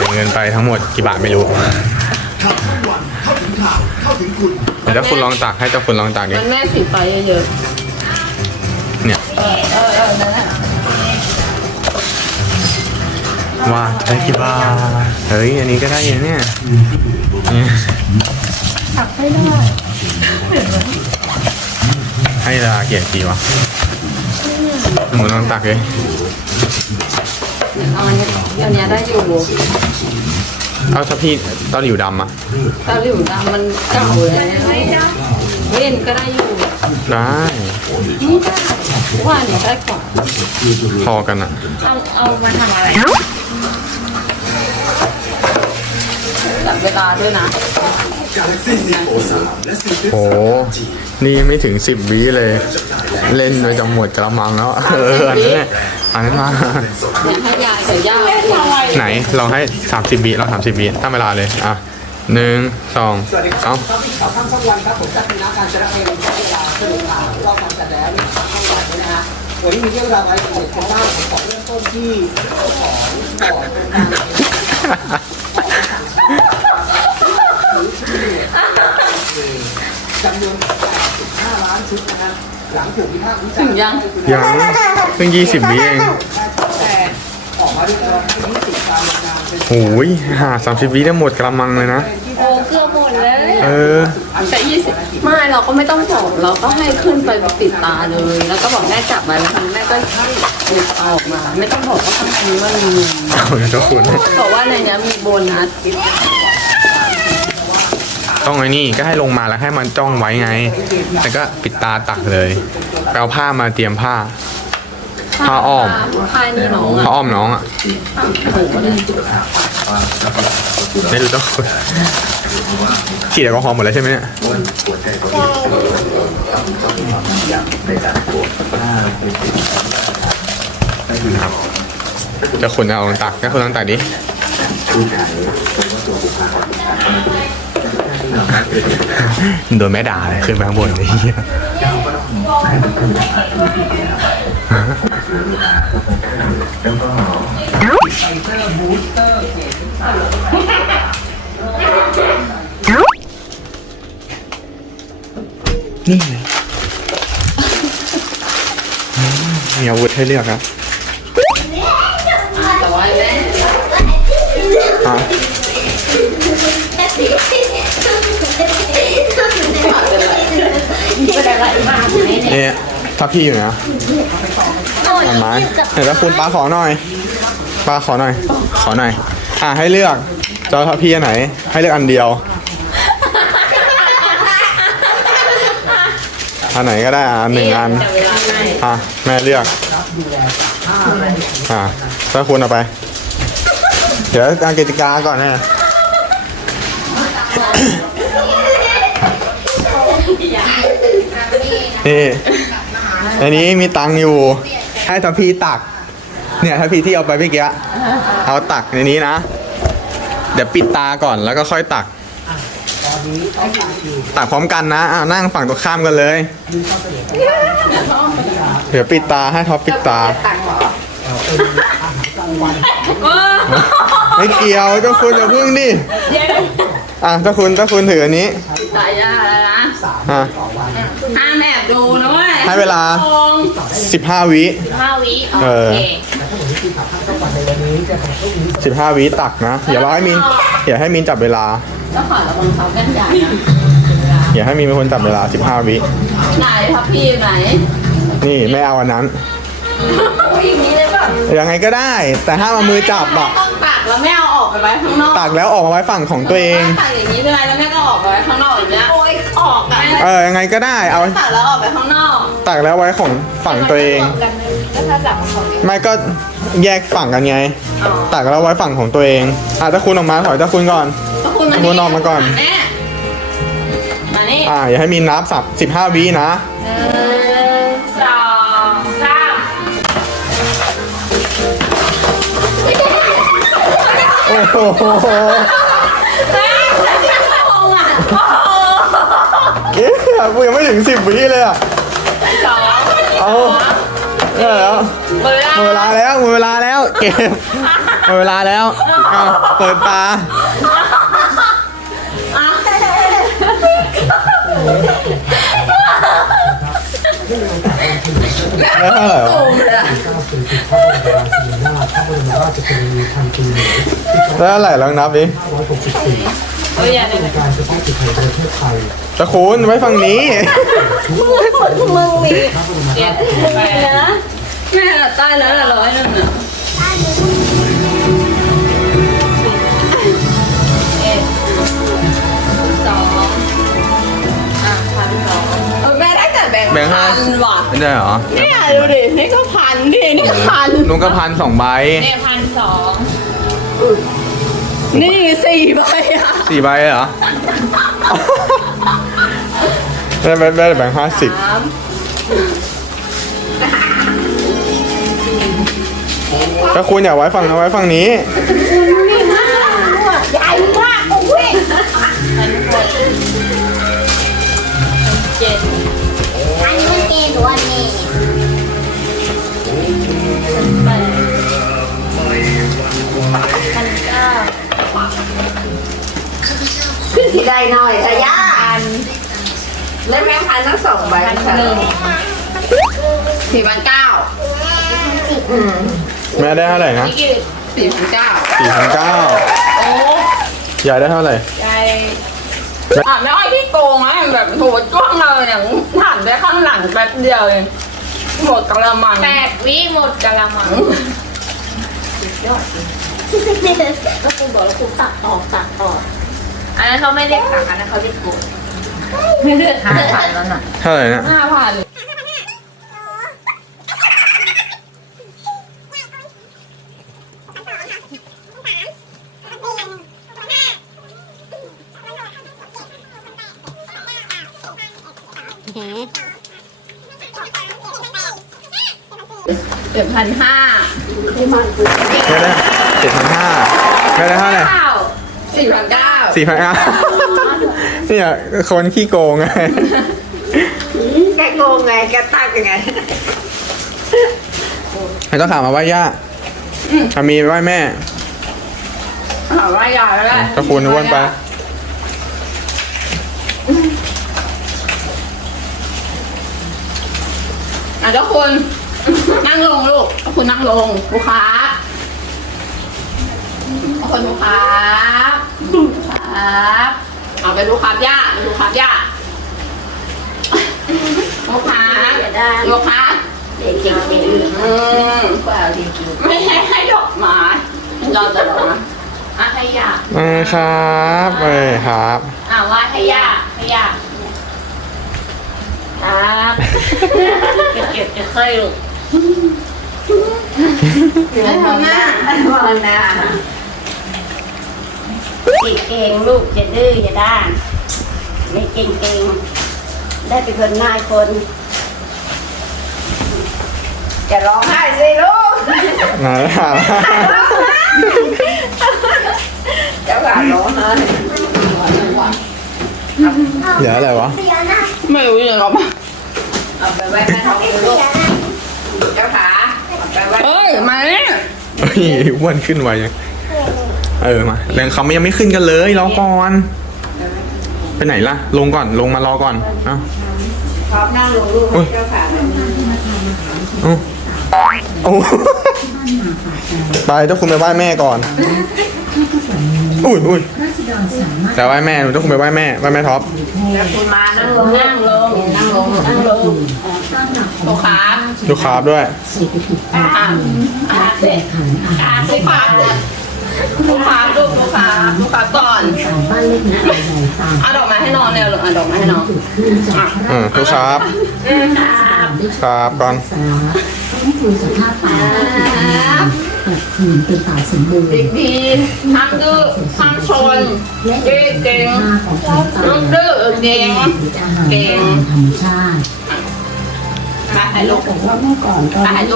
ส่เงินไปทั้งหมดกี่บาทไม่รู้เดี๋ยวถ้าคุณลองตักให้เจ้าคุณลองตักดิมันแม่สีไฟเยอะเนี่ยๆเออเออเออนั่นแหละว่าได้กี่บาทเฮ้ยอันนี้ก็ได้อยู่เนี่ยเนี่ยตักไม่ได้ให้เวลาเกี่ยทีวะหมูลองตักเลย เอาอันนี้อันเนี้ยได้อยู่เอาถ้าพี่ตอนอยู่ดำอะตาหลิวดำมันเก่าเลยไม่ได้เว้นก็ได้อยู่ได้นี่ได้ว่าเนี่ยได้กว่าพอกันอะเอาเอามาทำอะไรจับเวลาด้วยนะ โอ้นี่ยังไม่ถึงสิบวิเลยเล่นไปจะหมดกระมังแล้ว เอออันนั้นแหละอันนั้นมาอยากให้ยาเสียยาไหนลองให้สามสิบวิลองสามสิบวิตั้งเวลาเลย อะหนึ่งสองเอา ก็ปิดข่าวข้ามสักวันครับผม จากคณะการชนะเพลงใช้เวลาสนุกข่าวรอบความจัดแล้วเนี่ยข้ามสักวันนะฮะวันนี้มีเรื่องราวอะไรเด็ดๆบ้างผมขอเริ่มต้นที่ของก่อนโครงการจำนวน85ล้านชุดนะฮะหลังถูกวิพากษ์วิจารถึงณ์ยัง ยังเพิ่งยี่สิบวิเองแต่ออกมาด้วยตัวที่ติดตามงานเป็นโอ้ยหาสามสิบวิได้หมดกระมังเลยนะ โอ้เกือบหมดเลยเออ แต่ยี่สิบไม่เราก็ไม่ต้องบอกเราก็ให้ขึ้นไปปิดตาเลย แล้วก็บอกแม่จับไว้แล้วแม่ก็หยิบเอาออกมา ไม่ต้องบอกว่าข้างในนี้มันมีเงินเอาเลยทุกคน บอกว่าในนี้มีโบนัส ต้องไอ้นี่ก็ให้ลงมาแล้วให้มันจ้องไว้ไง แต่ก็ปิดตาตักเลยไปเอาผ้ามาเตรียมผ้า ผ้าอ้อม ผ้านี่น้องผ้าอะอ้อมน้องอะไม่รู้ต้องฉีดแอลกอฮอล์หมดแล้วใช่ไหมเนี่ยครับจะคุณเอาลงตักก็คุณลองตักดิ โดนแม่ด่าเลยขึ้นไปข้างบนเลยเหี้ยนี่ไงอืมมีอาวุธให้เลือกครับแต่ว่าแม่ฮะ เนี่ยถ้าพี่อยู่นะอันไม้เห็นแล้วคุณป้าขอหน่อยป้าขอหน่อย ขอหน่อย อะให้เลือกจะเอาทัพพี่อันไหน ให้เลือกอันเดียว อันไหนก็ได้อะหนึ่งอันแต่เวลาให้อะแม่เลือก อะถ้าคุณเอาไป เดี๋ยวการกติกาก่อนนะ นี่ อันนี้มีตังค์อยู่ ให้ทัพพีตัก เนี่ยทัพพีที่เอาไปเมื่อกี้เอาตักในนี้นะ เดี๋ยวปิดตาก่อนแล้วก็ค่อยตัก ตักพร้อมกันนะอ่านั่งฝั่งตรงข้ามกันเลย เดี๋ยวปิดตาให้ท็อปปิดตา ไม่เกี่ยวเจ้าคุณอย่าพึ่งดิ อะเจ้าคุณเจ้าคุณถืออันนี้ตายยาแล้วนะอะ ห้ามแอบดูนะเว้ย ให้เวลา15 วิ ห้าวิเออโอเค 15 วิตักนะ อย่ารอให้มิน อย่าให้มินจับเวลา แล้วขอระวังเท้ากันใหญ่นะอย่าให้มินเป็นคนจับเวลา 15 วิ ไหนพับพี่ไหนนี่ไม่เอาอันนั้นอย่างนี้เลยป่ะยังไงก็ได้ แต่ห้ามเอามือจับอะต้องตักแล้วไม่เอาออกไปไว้ข้างนอกตักแล้วออกมาไว้ฝั่งของตัวเองตักอย่างนี้ใช่ไหมแล้วแม่ก็ออกไปไว้ข้างนอกอย่างเงี้ยโอ้ย ออกกันเออยังไงก็ได้เอาตักแล้วออกไปข้างนอกตักแล้วไว้ของฝั่งตัวเองก็ถ้าจับของไม่ก็แยกฝั่งกันไงอ๋อตักแล้วไว้ฝั่งของตัวเองอะถ้าคุณออกมาถอยถ้าคุณก่อน ก็คุณมาคุณออกมาก่อน แม่มานี่อ่าอย่าให้มีนับสับสิบห้าวินะหนึ่งสองสามโอ้โห แม่จะไม่ลงอะโอ้โห เอ๊ะกูยังไม่ถึงสิบวิเลยอะ สองเอาเนี่ยแล้วเวลาหมดเวลาแล้วหมดเวลาแล้วเก็บหมดเวลาแล้วอ้าวเปิดตาแล้วเท่าไหร่วะแล้วเท่าไหร่ลองนับดิ เฮ้ยอย่าเลยตะคุณไว้ฝั่งนี้เจ็ดแปดนะ แม่ใต้แล้วละร้อยหนึงอะเอ็ดสองอะพันสองเออแม่ได้แต่แบงค์แบงค์ห้า พันว่ะไม่ได้เหรอเนี่ยดูดิ นี่ก็พันดินี่ก็พันลุงก็พันสองใบ เนี่ยพันสอง นี่สี่ใบอะสี่ใบเหรอ ได้ได้ได้แบงค์ห้าสิบสามถ้าคุณอยากไว้ฝั่งนั้นไว้ฝั่งนี้เเล่นแม่พันทั้งสองใบพันหนึ่งสี่พันเก้าอืมแม่ได้เท่าไหร่นะนี่กี่สี่พันเก้าสี่พันเก้าโอ้ยายได้เท่าไหร่ยายอะไม่อ้อยที่โกงนะแบบโหจ้วงเราอย่างหันไปข้างหลังแป๊บเดียวเองหมดกระมังแปดวิหมดกะละมังก็ครูบอกแล้วครูตัดออกตัดออกอันนั้นเขาไม่เรียกตักอันนั้นเขาเรียกโกนไม่ได้ ห้าพันแล้วน่ะเท่าไหร่นะห้าพันเจ็ดพันห้าแม่ได้เจ็ดพันห้าแม่ได้เท่าไหร่เก้าสี่พันเก้าสี่พันห้า เนี่ยคนขี้โกงไงแกโกงไงแกตัดยังไงไม่ต้องถามมาไหว้ย่าอามีไปไหว้แม่ถามว่ายายแล้วแหละตะคุณอ้วนไปอะเจ้าคุณนั่งลงลูกเจ้าคุณนั่งลงลูกค้าเจ้าคุณลูกค้าลูกค้า เอาไปลูกค้าย่าลูกค้าย่าลูกค้าลูกค้าเด็กเก่งอืมๆกว่าจริงไม่ให้ให้ดอกไม้เราจะดอกไม้อะให้ย่าเออครับเออครับอ่าว่าให้ยากให้ยากครับเก็บเก็บจะเคยลูกไม่ทำหน้าๆว่านะ ติดเก่งลูกอย่าดื้ออย่าด้านไม่เก่งเก่งได้เป็นคนนายคนจะร้องไห้สิลูกมาแล้วถามเจ้าขาร้องไห้เหลืออะไรวะ ไม่รู้ยังไงมาเอาไปไว้แม่ท้องเลยลูกเจ้าขาเอาไปไว้เฮ้ยมาเนี่ยเฮ้ยอ้วนขึ้นไวยัง เออมาแรงเขายังไม่ขึ้นกันเลยรอก่อนไปไหนล่ะ ลงก่อนลงมารอก่อนเอ้าพร้อมนั่งลงลูกให้เจ้าขาเอ้าโอ้ไปเจ้าคุณไปไหว้แม่ก่อนอุ้ยอุ้ยแต่ไหว้แม่หนูเจ้าคุณไปไหว้แม่ไหว้แม่ท็อปแล้วคุณมานั่งลงนั่งลงนั่งลงนั่งลงลูกค้าลูกค้าด้วยอะอะเด็กอะลูกค้า ลูกค้าลูกลูกค้าลูกค้าก่อนเอาดอกไม้ให้น้องเนี่ยลูกเอาดอกไม้ให้น้องอะอืมลูกค้าครับก่อนให้คุณสภาพป่าแต่คืนเป็นป่าสมบูรณ์เด็กดีห้ามดื้อห้ามชนเก่งเก่งค่าของพื้นป่าลูกดื้อเก่งหรืออาหารตามธรรมชาติมาให้ลูกแต่ว่าเมื่อก่อนก็มาให้ลูก